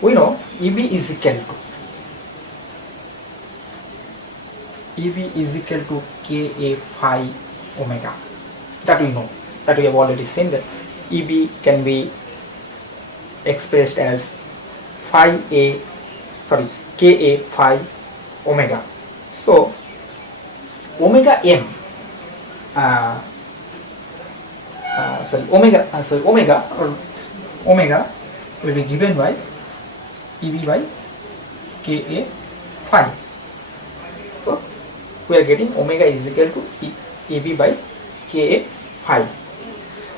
we know EB is equal to Ka phi omega. That we know, that we have already seen that EB can be expressed as Ka phi omega. So omega m omega will be given by EB by Ka phi. So we are getting omega is equal to EB by Ka phi.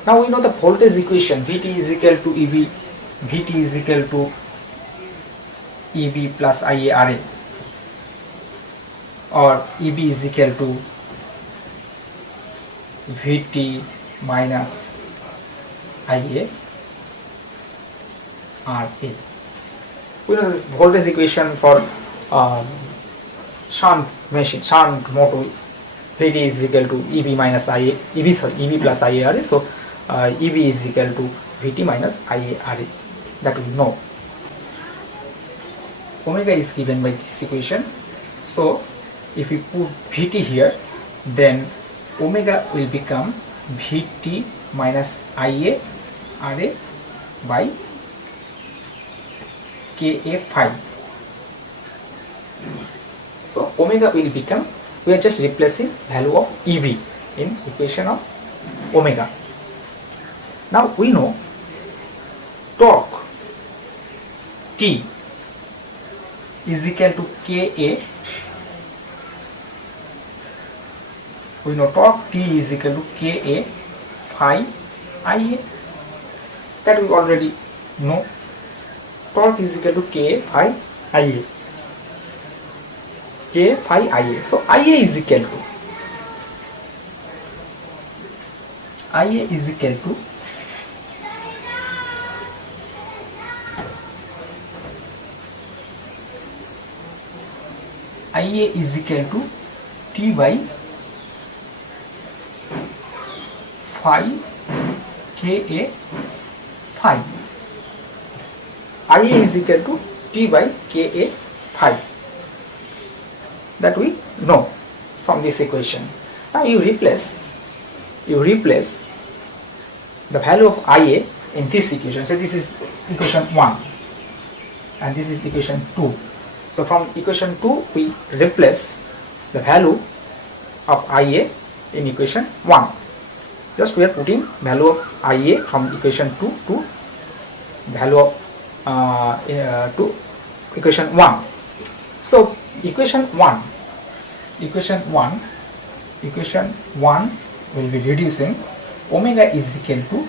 Now we know the voltage equation, Vt is equal to EB, Vt is equal to EB plus IaRa, or EB is equal to Vt minus IaRa. We know this voltage equation for shunt motor, Vt is equal to EB minus EB plus IaRa. So EB is equal to Vt minus IaRa. That we know. Omega is given by this equation. So if we put Vt here, then omega will become Vt minus IaRa by Ka phi. So omega will become, we are just replacing value of EB in equation of omega. Now we know torque T is equal to Ka. We know torque T is equal to Ka phi Ia. That we already know. Torque is equal to Ka phi Ia. Ka phi Ia. So Ia is equal to T by phi Ka phi. Ia is equal to T by Ka phi. That we know from this equation. Now you replace the value of Ia in this equation. So this is equation 1 and this is equation 2. So from equation 2 we replace the value of Ia in equation 1. Just we are putting value of Ia from equation 2 to value of to equation 1. So equation 1 will be reducing omega is equal to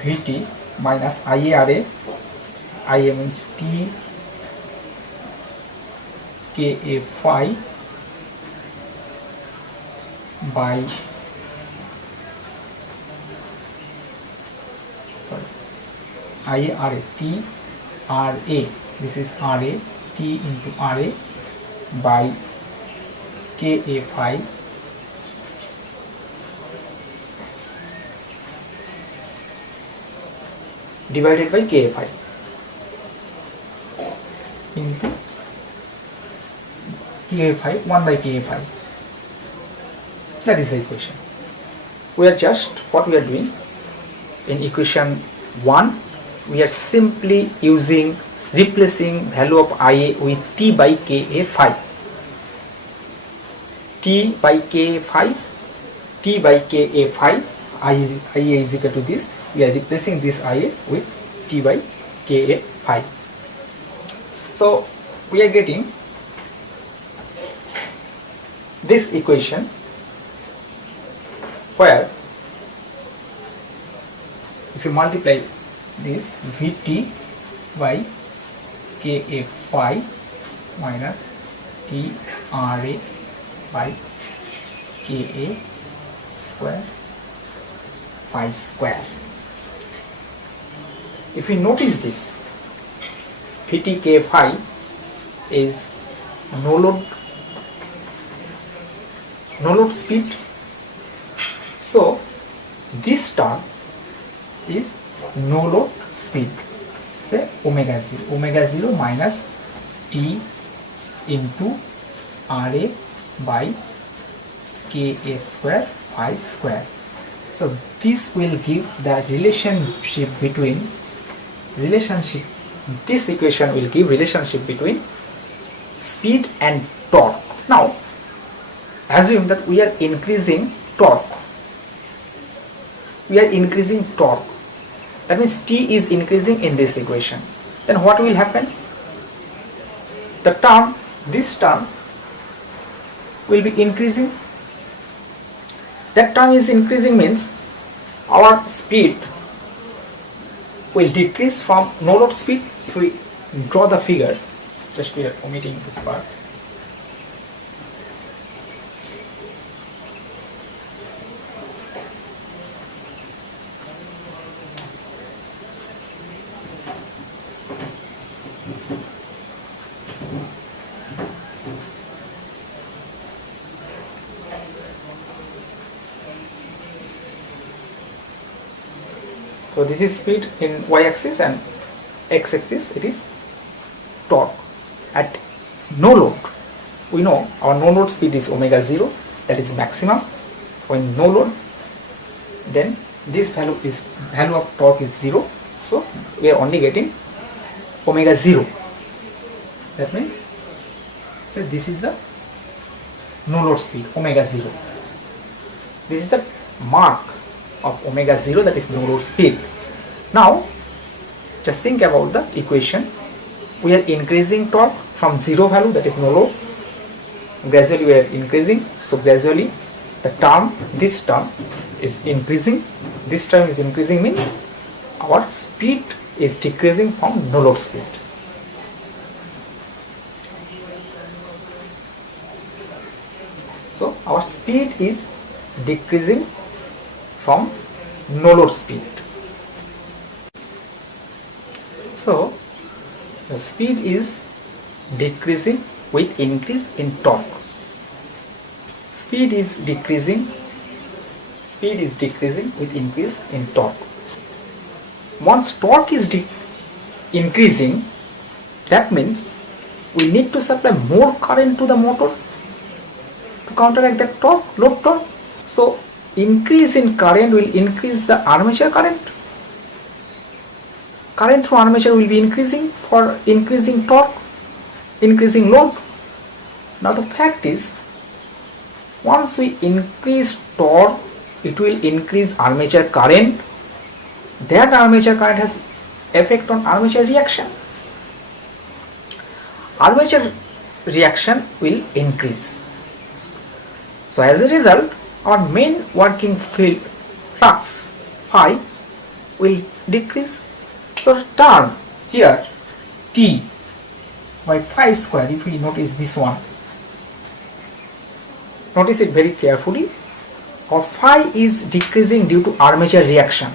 Vt minus IaRa. Ia means T Ka phi by IaRa, T Ra, this is Ra, T into Ra by Ka phi divided by Ka phi into Ka phi 1 by Ka phi. That is the equation. We are just, what we are doing in equation 1, we are simply replacing value of Ia with T by Ka phi. T by Ka phi, Ia is equal to this. We are replacing this Ia with T by Ka phi. So we are getting this equation where if you multiply this Vt by Ka phi minus T Ra by Ka square phi square. If you notice this, Vt K phi is no load speed. So this term is no load speed. say omega 0 minus T into RA by Ka square phi square. So this will give the relationship, this equation will give relationship between speed and torque. Now assume that we are increasing torque. That means T is increasing in this equation. Then what will happen? This term will be increasing. That term is increasing means our speed will decrease from no load speed. If we draw the figure, just we are omitting this part. So this is speed in y-axis, and x-axis it is torque at no load. We know our no load speed is omega 0, that is maximum. When no load, then this value of torque is 0. So we are only getting omega 0. That means, so this is the no load speed, omega 0. This is the mark of omega 0, that is no load speed. Now just think about the equation. We are increasing torque from 0 value, that is no load. Gradually we are increasing, so gradually this term is increasing. This term is increasing means our speed is decreasing from no load speed. So our speed is decreasing from no load speed. So the speed is decreasing with increase in torque. Speed is decreasing with increase in torque. Once torque is increasing, that means we need to supply more current to the motor to counteract that load torque. So increase in current will increase the armature current. Current through armature will be increasing for increasing torque, increasing load. Now the fact is, once we increase torque, it will increase armature current. That armature current has effect on armature reaction. Armature reaction will increase. So as a result, our main working field flux phi will decrease. So term here T by phi square, if we notice this one, notice it very carefully, our phi is decreasing due to armature reaction.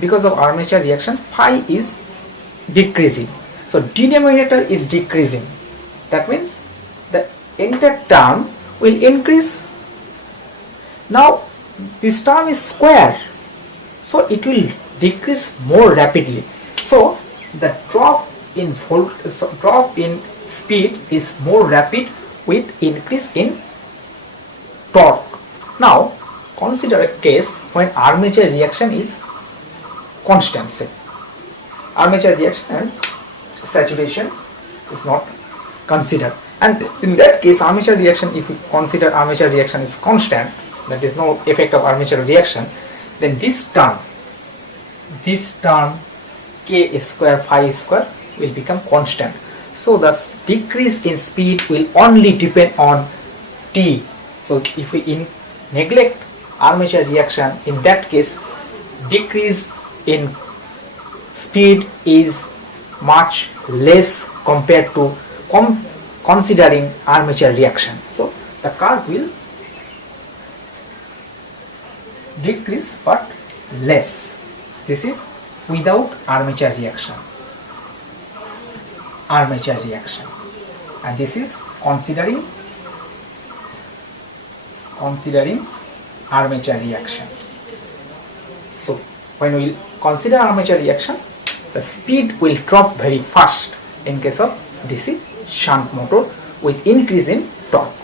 Because of armature reaction, phi is decreasing. So denominator is decreasing. That means the entire term will increase. Now this term is square, so it will decrease more rapidly. So the drop in speed is more rapid with increase in torque. Now consider a case when armature reaction is constant. Say armature reaction and saturation is not considered, and in that case armature reaction, if we consider armature reaction is constant, that is no effect of armature reaction, then this term K square phi square will become constant. So the decrease in speed will only depend on T. So if we neglect armature reaction, in that case decrease in speed is much less compared to considering armature reaction. So the curve will decrease but less. This is without armature reaction, and this is considering armature reaction. So when we consider armature reaction, the speed will drop very fast in case of DC shunt motor with increase in torque.